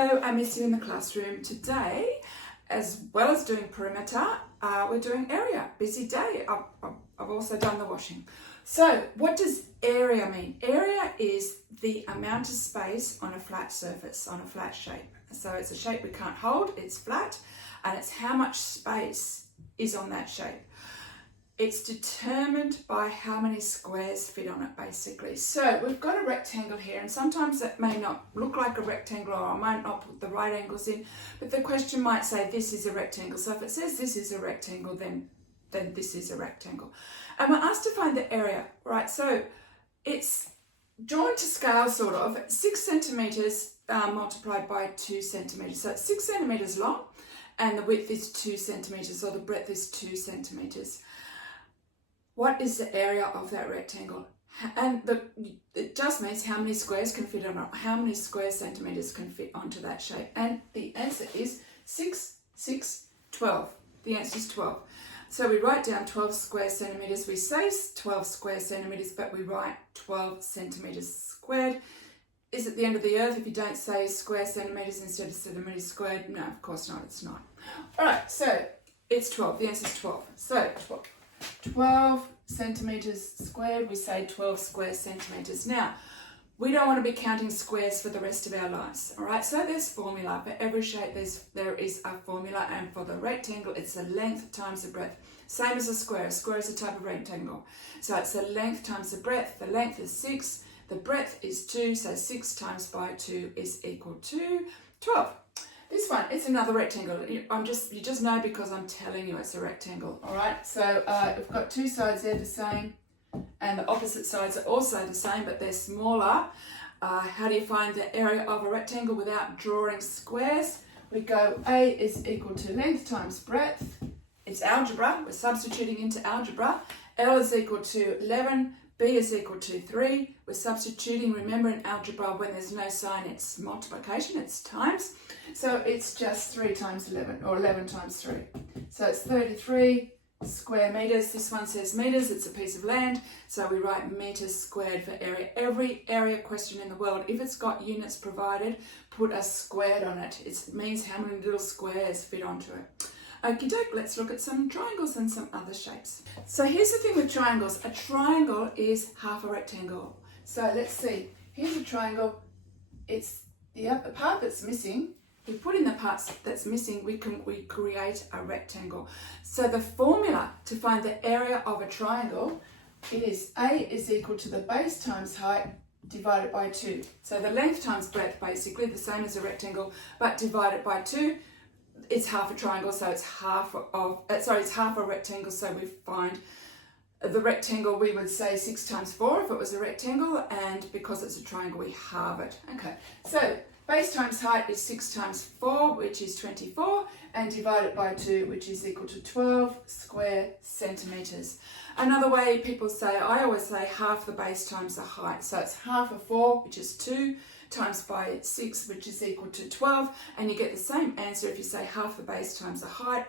Hello, I miss you in the classroom. Today, as well as doing perimeter, we're doing area. Busy day. I've also done the washing. So what does area mean? Area is the amount of space on a flat surface, on a flat shape. So it's a shape we can't hold, it's flat, and it's how much space is on that shape. It's determined by how many squares fit on it, basically. So we've got a rectangle here, and sometimes it may not look like a rectangle, or I might not put the right angles in, but the question might say this is a rectangle. So if it says this is a rectangle, then this is a rectangle. And we're asked to find the area, right? So it's drawn to scale, sort of, 6 centimetres multiplied by 2 centimetres. So it's 6 centimetres long, and the width is 2 centimetres, or the breadth is 2 centimetres. What is the area of that rectangle? And it just means how many squares can fit on it, how many square centimetres can fit onto that shape. And the answer is 6, 6, 12. The answer is 12. So we write down 12 square centimetres. We say 12 square centimetres, but we write 12 centimetres squared. Is it the end of the earth if you don't say square centimetres instead of centimetres squared? No, of course not, it's not. All right, so it's 12. The answer is 12. So 12 centimetres squared, we say 12 square centimetres. Now, we don't want to be counting squares for the rest of our lives, all right? So there's formula. For every shape, there is a formula, and for the rectangle, it's the length times the breadth. Same as a square. A square is a type of rectangle. So it's the length times the breadth. The length is 6, the breadth is 2, so 6 times by 2 is equal to 12. This one, it's another rectangle. You just know because I'm telling you it's a rectangle, all right? So we've got two sides there the same, and the opposite sides are also the same, but they're smaller. How do you find the area of a rectangle without drawing squares? We go A is equal to length times breadth. It's algebra. We're substituting into algebra. L is equal to 11. B is equal to 3. We're substituting. Remember, in algebra, when there's no sign, it's multiplication, it's times. So it's just 3 times 11, or 11 times 3. So it's 33 square metres. This one says metres, it's a piece of land. So we write metres squared for area. Every area question in the world, if it's got units provided, put a squared on it. It means how many little squares fit onto it. Okie doke, let's look at some triangles and some other shapes. So here's the thing with triangles. A triangle is half a rectangle. So let's see. Here's a triangle. It's the part that's missing. We put in the parts that's missing, we create a rectangle. So the formula to find the area of a triangle, it is A is equal to the base times height divided by 2. So the length times breadth, basically, the same as a rectangle, but divided by 2. It's half a triangle, so it's half a rectangle, so we find the rectangle, we would say 6 times 4 if it was a rectangle, and because it's a triangle, we halve it. Okay, so base times height is 6 times 4, which is 24, and divided by 2, which is equal to 12 square centimetres. Another way people say, I always say half the base times the height, so it's half of 4, which is 2, times by 6, which is equal to 12, and you get the same answer if you say half the base times the height,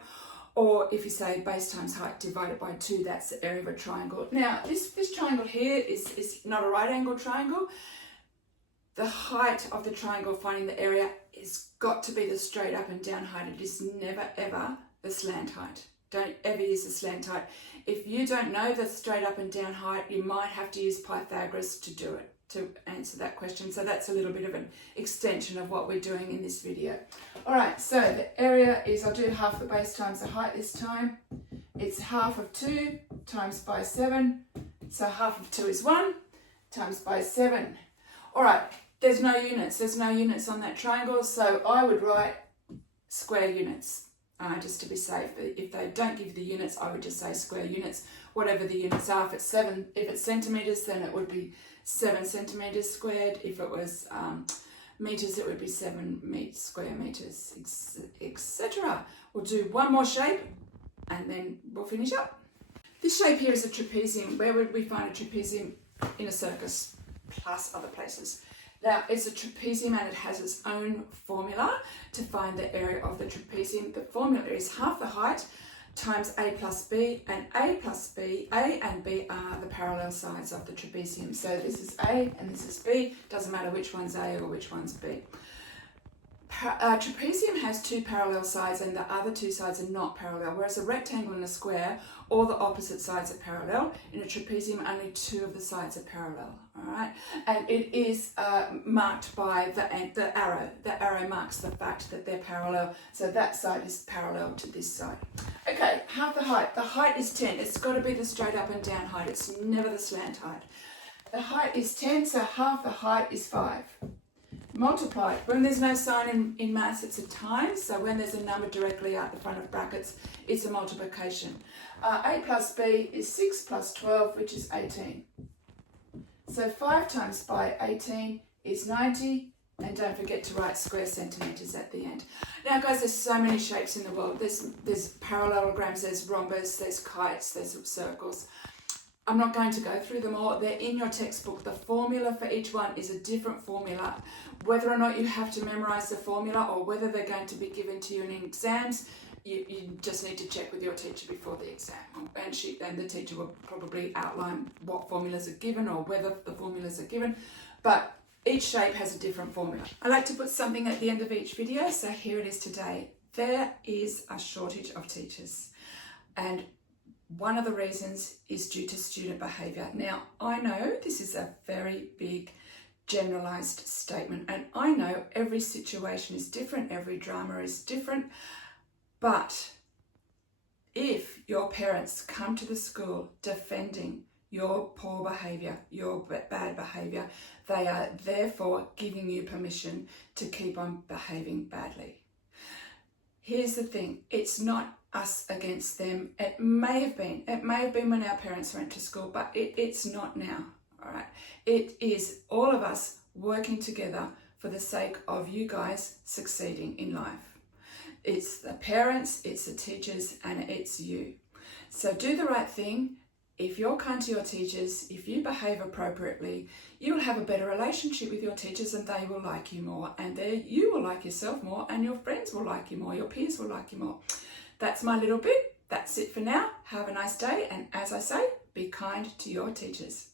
or if you say base times height divided by 2, that's the area of a triangle. Now, this triangle here is not a right angle triangle. The height of the triangle, finding the area, is got to be the straight up and down height. It is never ever the slant height. Don't ever use the slant height. If you don't know the straight up and down height, you might have to use Pythagoras to do it, to answer that question. So that's a little bit of an extension of what we're doing in this video. All right, so the area is, I'll do half the base times the height this time. It's half of 2 times by 7. So half of 2 is 1 times by 7. All right, there's no units. There's no units on that triangle, so I would write square units. Just to be safe. If they don't give the units, I would just say square units, whatever the units are. If it's centimetres, then it would be 7 centimetres squared. If it was metres, it would be 7 square metres, etc. We'll do one more shape, and then we'll finish up. This shape here is a trapezium. Where would we find a trapezium? In a circus, plus other places. Now, it's a trapezium, and it has its own formula to find the area of the trapezium. The formula is half the height times A plus B, and A plus B, A and B are the parallel sides of the trapezium. So this is A and this is B. Doesn't matter which one's A or which one's B. trapezium has two parallel sides and the other two sides are not parallel, whereas a rectangle and a square, all the opposite sides are parallel. In a trapezium, only two of the sides are parallel, all right? And it is marked by the arrow. The arrow marks the fact that they're parallel, so that side is parallel to this side. Okay, half the height. The height is 10. It's got to be the straight up and down height. It's never the slant height. The height is 10, so half the height is 5. Multiply. When there's no sign in maths, it's a times. So when there's a number directly out the front of brackets, it's a multiplication. A plus B is 6 plus 12, which is 18. So 5 times by 18 is 90. And don't forget to write square centimetres at the end. Now, guys, there's so many shapes in the world. There's parallelograms, there's rhombus, there's kites, there's circles. I'm not going to go through them all. They're in your textbook. The formula for each one is a different formula. Whether or not you have to memorize the formula or whether they're going to be given to you in exams, you just need to check with your teacher before the exam. And the teacher will probably outline what formulas are given or whether the formulas are given. But each shape has a different formula. I like to put something at the end of each video, so here it is today. There is a shortage of teachers. And one of the reasons is due to student behaviour. Now, I know this is a very big generalised statement, and I know every situation is different, every drama is different, but if your parents come to the school defending your poor behaviour, your bad behaviour, they are therefore giving you permission to keep on behaving badly. Here's the thing, it's not us against them. It may have been when our parents went to school, but it's not now, all right? It is all of us working together for the sake of you guys succeeding in life. It's the parents, it's the teachers, and it's you. So do the right thing. If you're kind to your teachers, if you behave appropriately, you'll have a better relationship with your teachers and they will like you more, and you will like yourself more, and your friends will like you more, your peers will like you more. That's my little bit. That's it for now. Have a nice day. And as I say, be kind to your teachers.